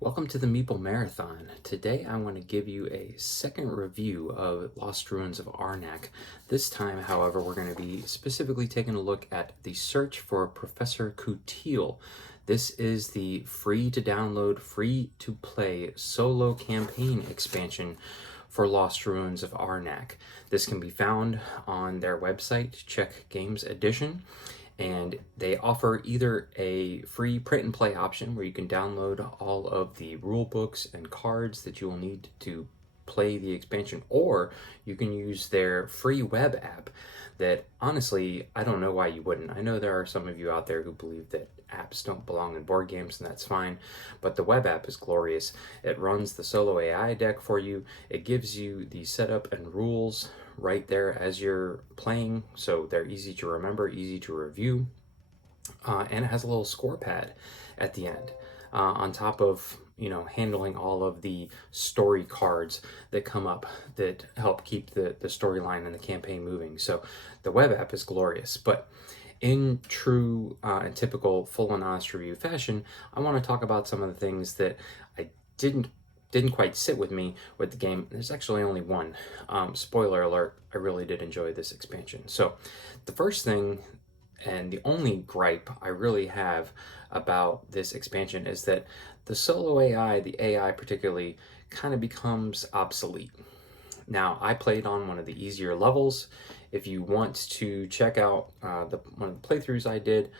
Welcome to the Meeple Marathon. Today I want to give you a second review of Lost Ruins of Arnak. This time, however, we're going to be specifically taking a look at the search for Professor Kutil. This is the free-to-download, free-to-play solo campaign expansion for Lost Ruins of Arnak. This can be found on their website, Czech Games Edition. And they offer either a free print and play option where you can download all of the rule books and cards that you will need to play the expansion, or you can use their free web app that honestly, I don't know why you wouldn't. I know there are some of you out there who believe that apps don't belong in board games, and that's fine, but the web app is glorious. It runs the solo AI deck for you. It gives you the setup and rules right there as you're playing, so they're easy to remember, easy to review, and it has a little score pad at the end on top of handling all of the story cards that come up that help keep the storyline and the campaign moving. So the web app is glorious. But in true and typical full and honest review fashion, I want to talk about some of the things that I didn't quite sit with me with the game. There's actually only one. Spoiler alert, I really did enjoy this expansion. So the first thing and the only gripe I really have about this expansion is that the solo AI, the AI particularly, kind of becomes obsolete. Now, I played on one of the easier levels. If you want to check out one of the playthroughs I did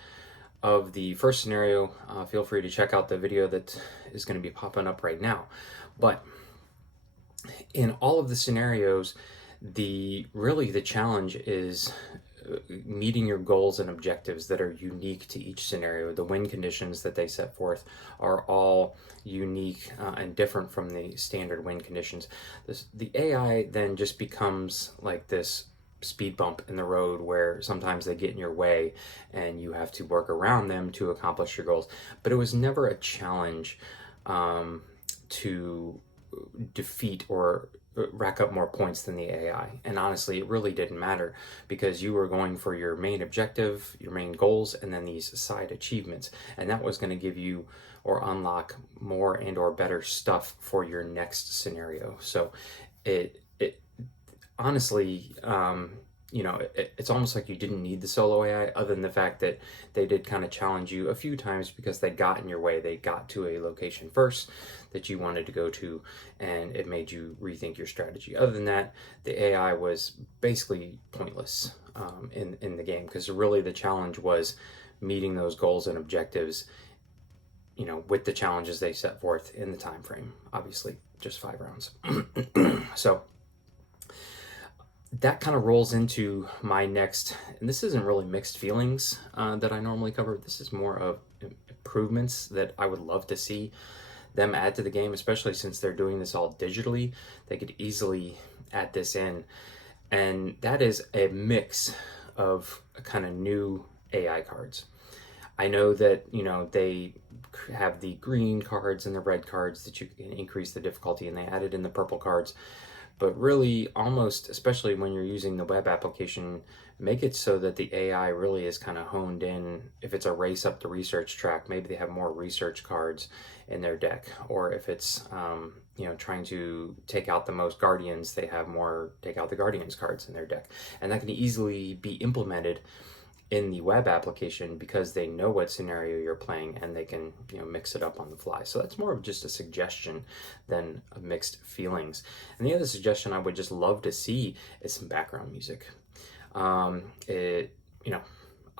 of the first scenario, feel free to check out the video that is going to be popping up right now. But in all of the scenarios, the challenge is meeting your goals and objectives that are unique to each scenario. The win conditions that they set forth are all unique and different from the standard win conditions. The AI then just becomes like this speed bump in the road where sometimes they get in your way and you have to work around them to accomplish your goals. But it was never a challenge to defeat or rack up more points than the AI. And honestly, it really didn't matter because you were going for your main objective, your main goals, and then these side achievements. And that was going to give you or unlock more and or better stuff for your next scenario. So it honestly, it's almost like you didn't need the solo AI, other than the fact that they did kind of challenge you a few times because they got in your way. They got to a location first that you wanted to go to, and it made you rethink your strategy. Other than that, the AI was basically pointless in the game, because really the challenge was meeting those goals and objectives, with the challenges they set forth in the time frame. Obviously, just 5 rounds. So that kind of rolls into my next, and this isn't really mixed feelings that I normally cover. This is more of improvements that I would love to see them add to the game, especially since they're doing this all digitally. They could easily add this in, and that is a mix of kind of new AI cards. I know that, they have the green cards and the red cards that you can increase the difficulty, and they added in the purple cards. But really, almost, especially when you're using the web application, make it so that the AI really is kind of honed in. If it's a race up the research track, maybe they have more research cards in their deck. Or if it's, trying to take out the most guardians, they have more take out the guardians cards in their deck. And that can easily be implemented in the web application because they know what scenario you're playing and they can mix it up on the fly. So that's more of just a suggestion than a mixed feelings. And the other suggestion I would just love to see is some background music.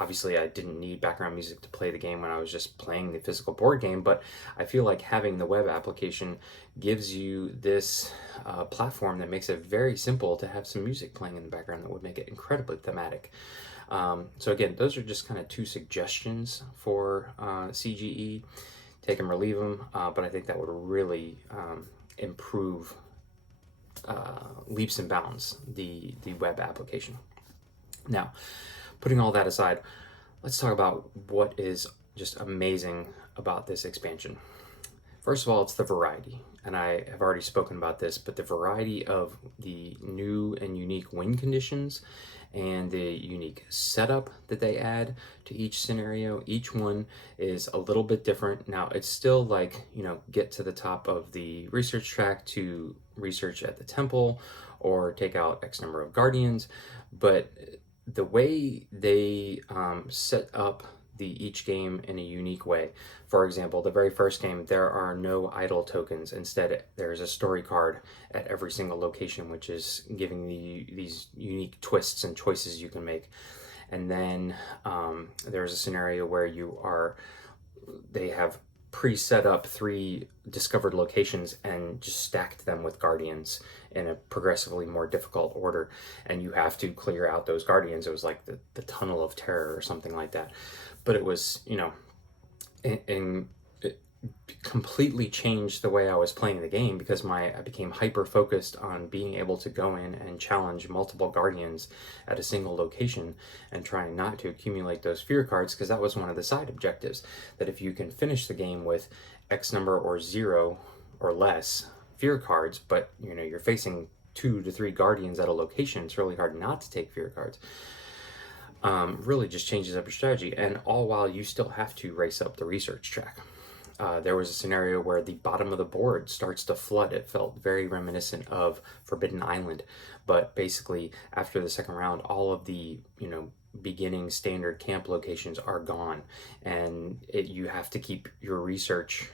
Obviously I didn't need background music to play the game when I was just playing the physical board game, but I feel like having the web application gives you this platform that makes it very simple to have some music playing in the background that would make it incredibly thematic. So again, those are just kind of 2 suggestions for CGE. Take them or leave them, but I think that would really improve leaps and bounds the web application. Now, putting all that aside, let's talk about what is just amazing about this expansion. First of all, it's the variety, and I have already spoken about this, but the variety of the new and unique win conditions and the unique setup that they add to each scenario. Each one is a little bit different. Now, it's still like, get to the top of the research track to research at the temple or take out X number of guardians, but the way they set up each game in a unique way. For example, the very first game, there are no idle tokens. Instead, there's a story card at every single location, which is giving these unique twists and choices you can make. And then there's a scenario where they have pre-set up 3 discovered locations and just stacked them with guardians in a progressively more difficult order, and you have to clear out those guardians. It was like the Tunnel of Terror or something like that, but it was, and it completely changed the way I was playing the game, because I became hyper focused on being able to go in and challenge multiple guardians at a single location and trying not to accumulate those fear cards, because that was one of the side objectives, that if you can finish the game with X number or 0 or less fear cards, but you're facing 2 to 3 guardians at a location, it's really hard not to take fear cards. Really just changes up your strategy, and all while you still have to race up the research track. There was a scenario where the bottom of the board starts to flood. It felt very reminiscent of Forbidden Island, but basically after the second round, all of the beginning standard camp locations are gone, and you have to keep your research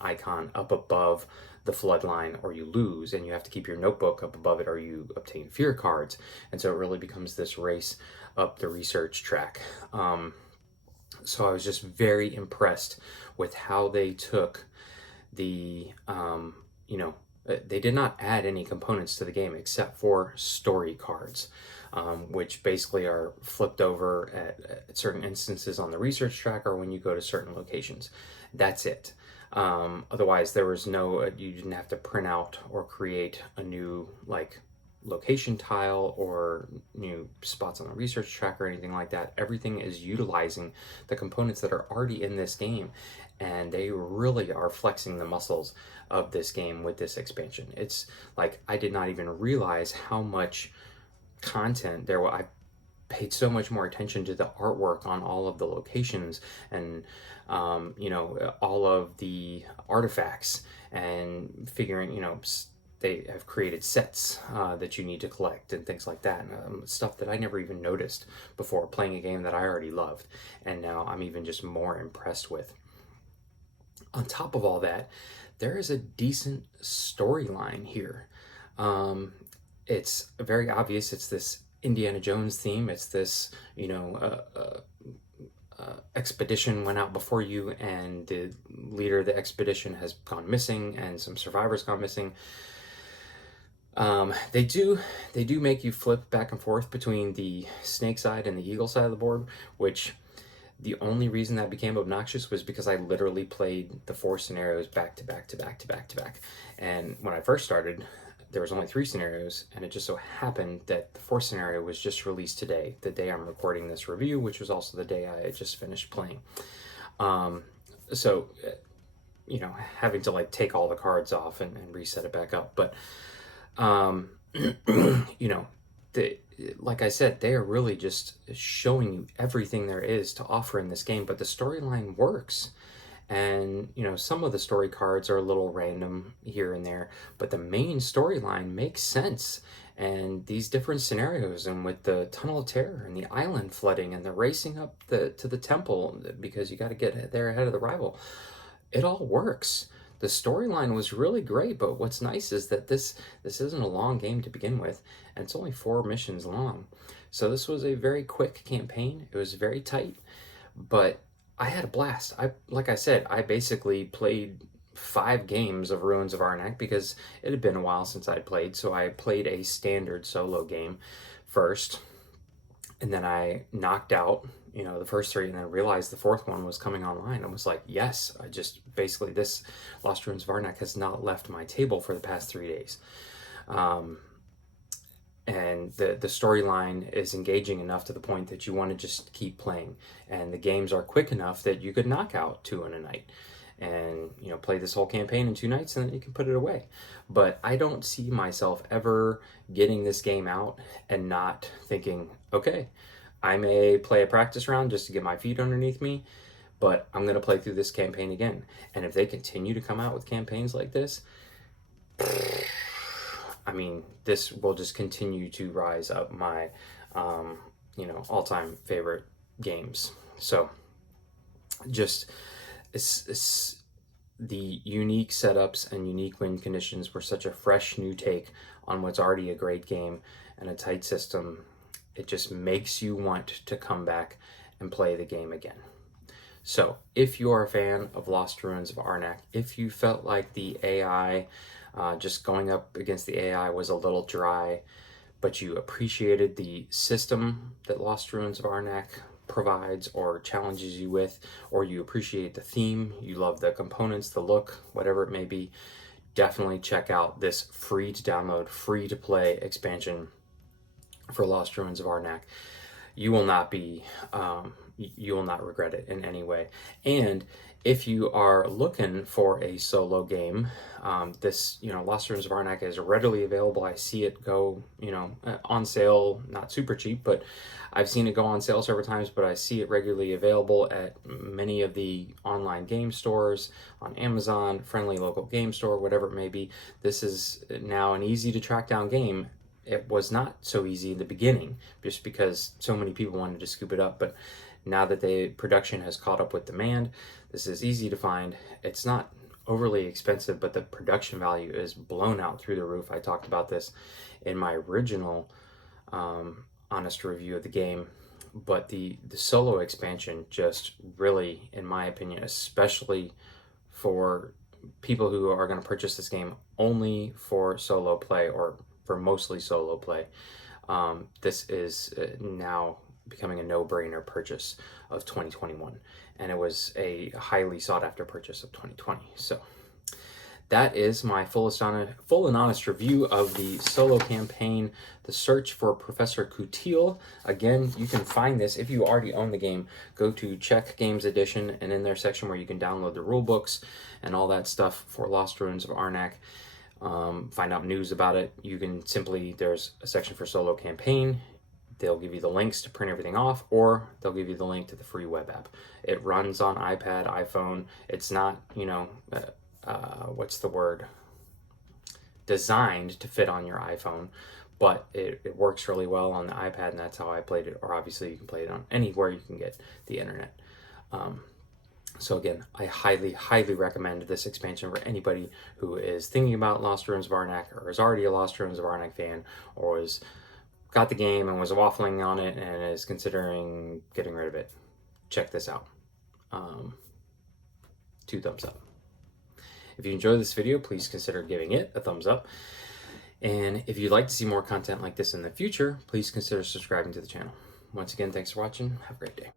icon up above the flood line or you lose, and you have to keep your notebook up above it or you obtain fear cards. And so it really becomes this race up the research track. So I was just very impressed with how they took they did not add any components to the game except for story cards, which basically are flipped over at certain instances on the research track or when you go to certain locations. That's it. Otherwise, there was you didn't have to print out or create a new location tile or new spots on the research track or anything like that. Everything is utilizing the components that are already in this game, and they really are flexing the muscles of this game with this expansion. It's like I did not even realize how much content there was. I paid so much more attention to the artwork on all of the locations and all of the artifacts, and figuring they have created sets that you need to collect and things like that, stuff that I never even noticed before playing a game that I already loved, and now I'm even just more impressed with. On top of all that, there is a decent storyline here. It's very obvious. It's this Indiana Jones theme. It's this, expedition went out before you, and the leader of the expedition has gone missing, and some survivors gone missing. They do make you flip back and forth between the snake side and the eagle side of the board, which the only reason that became obnoxious was because I literally played the 4 scenarios back to back to back to back to back. And when I first started, there was only 3 scenarios, and it just so happened that the 4th scenario was just released today, the day I'm recording this review, which was also the day I had just finished playing. So, having to take all the cards off and reset it back up. But, like I said, they are really just showing you everything there is to offer in this game, but the storyline works. And, some of the story cards are a little random here and there, but the main storyline makes sense. And these different scenarios, and with the Tunnel of Terror and the island flooding and the racing up to the temple because you got to get there ahead of the rival, it all works. The storyline was really great, but what's nice is that this isn't a long game to begin with, and it's only 4 missions long. So this was a very quick campaign. It was very tight, but I had a blast. Like I said, I basically played 5 games of Ruins of Arnak because it had been a while since I'd played, so I played a standard solo game first, and then I knocked out the first 3, and then realized the 4th one was coming online. I was like, yes, this Lost Ruins of Arnak has not left my table for the past 3 days. And the storyline is engaging enough to the point that you want to just keep playing. And the games are quick enough that you could knock out 2 in a night. and play this whole campaign in 2 nights, and then you can put it away. But I don't see myself ever getting this game out and not thinking, okay, I may play a practice round just to get my feet underneath me, but I'm going to play through this campaign again. And if they continue to come out with campaigns like this, I mean, this will just continue to rise up my, all-time favorite games. So just it's the unique setups and unique win conditions were such a fresh new take on what's already a great game and a tight system. It just makes you want to come back and play the game again. So if you are a fan of Lost Ruins of Arnak, if you felt like the AI, just going up against the AI was a little dry, but you appreciated the system that Lost Ruins of Arnak provides or challenges you with, or you appreciate the theme, you love the components, the look, whatever it may be, definitely check out this free to download, free to play expansion for Lost Ruins of Arnak. You will not be, you will not regret it in any way. And if you are looking for a solo game, this, Lost Ruins of Arnak is readily available. I see it go, on sale, not super cheap, but I've seen it go on sale several times, but I see it regularly available at many of the online game stores, on Amazon, friendly local game store, whatever it may be. This is now an easy to track down game. It was not so easy in the beginning, just because so many people wanted to scoop it up, but now that the production has caught up with demand, this is easy to find. It's not overly expensive, but the production value is blown out through the roof. I talked about this in my original honest review of the game, but the solo expansion just really, in my opinion, especially for people who are going to purchase this game only for solo play or for mostly solo play, this is now becoming a no-brainer purchase of 2021, and it was a highly sought-after purchase of 2020. So that is my full and honest review of the solo campaign, The Search for Professor Kutil. Again, you can find this if you already own the game. Go to Czech Games Edition, and in their section where you can download the rule books and all that stuff for Lost Ruins of Arnak, find out news about it. You can simply, there's a section for solo campaign. They'll give you the links to print everything off, or they'll give you the link to the free web app. It runs on iPad, iPhone. It's not, what's the word? Designed to fit on your iPhone, but it works really well on the iPad, and that's how I played it. Or obviously you can play it on anywhere you can get the internet. So again, I highly, highly recommend this expansion for anybody who is thinking about Lost Ruins of Arnak, or is already a Lost Ruins of Arnak fan, or is got the game and was waffling on it and is considering getting rid of it. Check this out. 2 thumbs up. If you enjoyed this video, please consider giving it a thumbs up. And if you'd like to see more content like this in the future, please consider subscribing to the channel. Once again, thanks for watching. Have a great day.